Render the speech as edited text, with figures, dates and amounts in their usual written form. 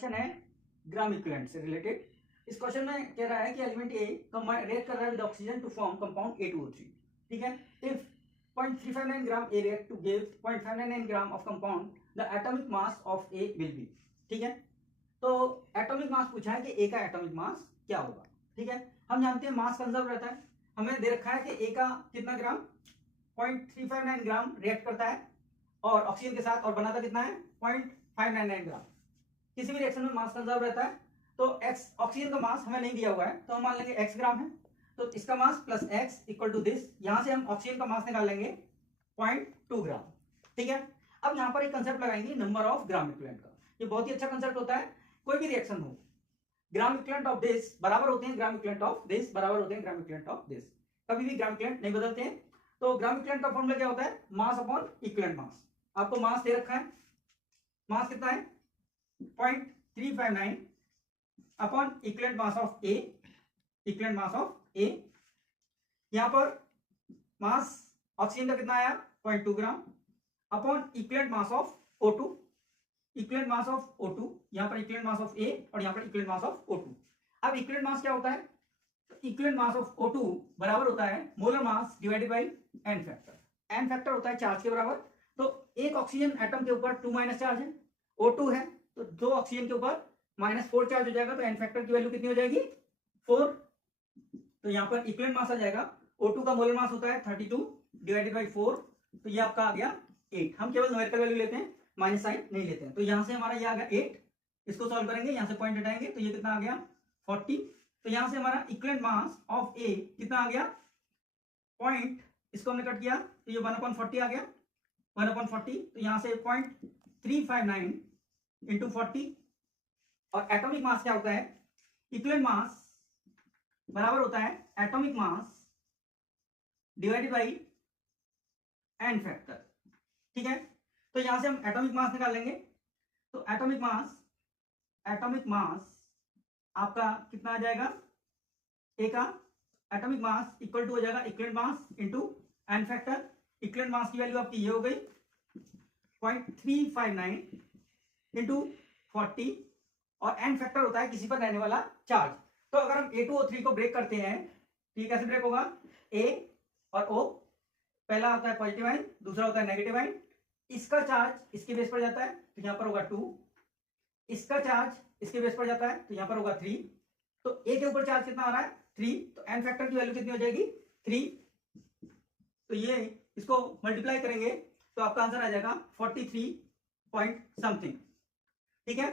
Question है gram equivalent से related. इस क्वेश्चन में कह रहा है कि एलिमेंट ए रिएक्ट कर रहा है with oxygen to form compound A2O3। ठीक है, if 0.359 gram A react to give 0.599 gram of compound, the atomic mass of A will be. ठीक है, तो एटॉमिक मास पूछा है कि ए का एटॉमिक मास क्या होगा। ठीक है, हम जानते हैं मास कंजर्व रहता है, हमें दे रखा है कि ए का कितना ग्राम 0.359 ग्राम रिएक्ट करता है और ऑक्सीजन के साथ, और बनाता कितना है 0.599 ग्राम। किसी भी रिएक्शन में मास कंजर्व रहता है, तो x ऑक्सीजन का मास हमें नहीं दिया हुआ है तो हम मान लेंगे x ग्राम है, तो इसका mass plus x equal to this. यहां से हम ऑक्सीजन का मास निकाल लेंगे 0.2 ग्राम। ठीक है, अब यहां पर एक कंसेप्ट लगाएंगे नंबर ऑफ ग्राम इक्विवेलेंट का। ये बहुत ही अच्छा कंसेप्ट होता है, कोई भी रिएक्शन हो ग्राम इक्विवेलेंट ऑफ दिस बराबर होते हैं ग्राम इक्विवेलेंट ऑफ दिस बराबर होते हैं ग्राम इक्विवेलेंट ऑफ दिस, कभी भी ग्राम इक्विवेलेंट नहीं बदलते हैं। तो ग्राम इक्विवेलेंट का फॉर्मूला क्या होता है, मास अपॉन इक्विवेलेंट मास। आपको मास दे रखा है, मास कितना है 0.359 upon equivalent mass of A, equivalent mass of A. यहां पर मास ऑक्सीजन का कितना आया 0.2 gram upon equivalent mass of O2, equivalent mass of O2, यहां पर इक्विवेलेंट मास ऑफ ए और यहां पर इक्विवेलेंट मास ऑफ O2। अब इक्विवेलेंट मास क्या होता है, इक्विवेलेंट मास ऑफ O2 बराबर होता है molar mass divided by N factor. N factor होता है चार्ज के बराबर, तो एक ऑक्सीजन एटम के ऊपर 2 माइनस चार्ज है, O2 है, तो 2 ऑक्सीजन के ऊपर -4 चार्ज हो जाएगा, तो एन फैक्टर की वैल्यू कितनी हो जाएगी 4। तो यहां पर इक्विवेलेंट मास आ जाएगा, O2 का मोलर मास होता है 32 डिवाइडेड बाय 4, तो ये आपका आ गया 8। हम केवल न्यूमेरिकल वैल्यू लेते हैं, माइनस साइन नहीं लेते हैं, तो यहां से हमारा ये आ गया 8। इसको सॉल्व करेंगे, यहां से पॉइंट हटाएंगे तो ये कितना आ गया 40। तो यहां से हमारा इक्विवेलेंट मास ऑफ ए कितना आ गया पॉइंट, इसको हमने कट किया तो ये 1/40 आ गया 1/40। तो यहां से 0.359 इंटू 40, और एटॉमिक मास क्या होता है, इक्विवेलेंट मास बराबर होता है atomic mass divided by N factor. ठीक है, तो यहां से हम एटॉमिक मास निकाल लेंगे, तो एटॉमिक मास आपका कितना आ जाएगा, ए का एटॉमिक मास इक्वल टू हो जाएगा equivalent mass into N factor. Equivalent mass की वैल्यू आपकी ये हो गई 0.359 इंटू 40, और एन फैक्टर होता है किसी पर रहने वाला चार्ज। तो अगर हम A2O3 को ब्रेक करते हैं, ठीक कैसे ब्रेक होगा, A और O, पहला होता है पॉजिटिव आयन, दूसरा होता है नेगेटिव आयन। इसका चार्ज इसके बेस पर जाता है तो यहां पर होगा 2, इसका चार्ज इसके बेस पर जाता है तो यहां पर होगा 3। तो A के ऊपर चार्ज कितना आ रहा है 3, तो एन फैक्टर की वैल्यू कितनी हो जाएगी 3। तो ये इसको मल्टीप्लाई करेंगे तो आपका आंसर आ जाएगा 43 पॉइंट समथिंग। ठीक है,